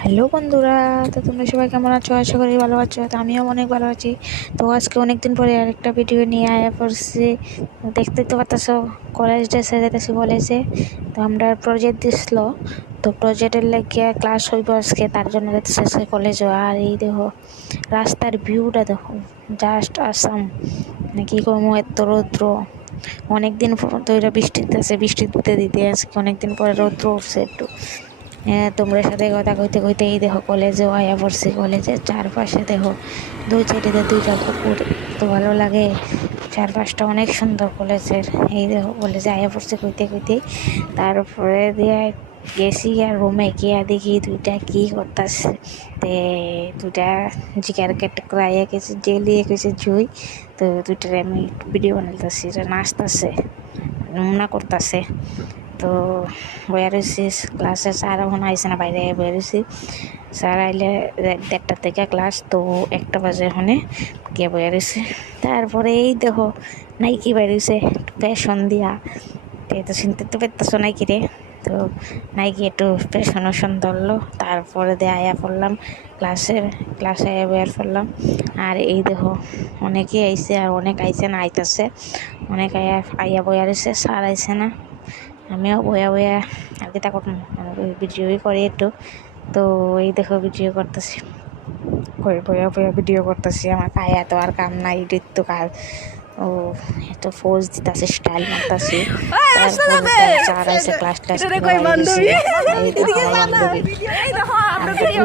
Hello বন্ধুরা, তো তোমরা সবাই কেমন আছো? আশা করি ভালো আছো। তো আমিও অনেক ভালো আছি। তো আজকে অনেকদিন পরে আরেকটা ভিডিও নিয়ে আয়া পড়ছি। দেখতে তো পারতেছো কলেজ ড্রেসে যেতেছি কলেজে। তো আমরা প্রজেক্ট দিছিল, তো প্রজেক্টের লেগে ক্লাস হইব আজকে, তার জন্য যেতেছি আজকে কলেজে। আর এই দেখো রাস্তার ভিউটা দেখো, জাস্ট আসাম। মানে কী করবো, এত রৌদ্র। অনেকদিন ধরে বৃষ্টি দিতেছে, বৃষ্টি দিতে দিতে আজকে অনেকদিন পরে রৌদ্র উঠছে একটু। তোমরা সাথে কথা কইতে কইতে এই দেখো কলেজেও আয়া পড়ছি। কলেজের চারপাশে দেখো দুই সাইডে দুইটা পুকুর, তো ভালো লাগে। চারপাশটা অনেক সুন্দর কলেজের। এই দেখো কলেজে আয়া পড়ছে কইতে কইতে, তারপরে দিয়ে গেছি আর রুমে গিয়া দেখি দুইটা কি করতেছে। তে দুইটা জিকার কেটে আইয়া গেছে জেলিয়ে গেছে জুই। তো দুইটার আমি ভিডিও বানাইতেছি, নাচতেছে, রান্না করতেছে। তো বইয়া রয়েছি ক্লাসে, স্যার এখন আইসে না, বাইরে বইয়া রয়েছি। স্যার আইলে 1:30 থেকে ক্লাস, তো 1টা বাজে এখানে গিয়ে বইয়া রয়েছে। তারপরে এই দেখো নাইকি বেরিয়েছে ফ্যাশন দিয়া। তো চিনতে তো পারতেছো নাইকি রে। তো নাইকি একটু ফ্যাশনও সুন্দর হলো। তারপরে দিয়ে আয়া পড়লাম ক্লাসে আয়া বইয়ার পড়লাম। আর এই দেখো অনেকে আইসে আর অনেক আইসে না, আইতাছে অনেক আইয়া বইয়া রয়েছে। স্যার আইসে না, আমিও বয়া বয়া আর কি তা ভিডিওই করি একটু। তো এই দেখো ভিডিও করতেছি, বয়া বয়া ভিডিও করতেছি। আমার কায়া তো আর কাম নাই, তো কাজ। ও এত ফোজ দিতেছে, স্টাইল মারতেছি। তারপরে স্যার আছে ক্লাস টাস ভিডিও বানাইতেছে। এই দেখো বান্ধবী, আর জেলিয়ার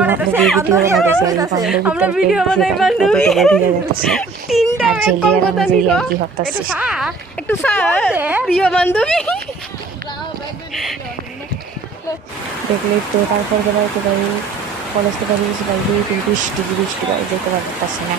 মাঝে আর কি হতাছি। দেখলে তো তারপর বাড়িতে বাড়ি কলেজ থেকে বাড়ি গেছি, বাড়ি বৃষ্টি বৃষ্টি বাড়ি যেতে পারতেছি না।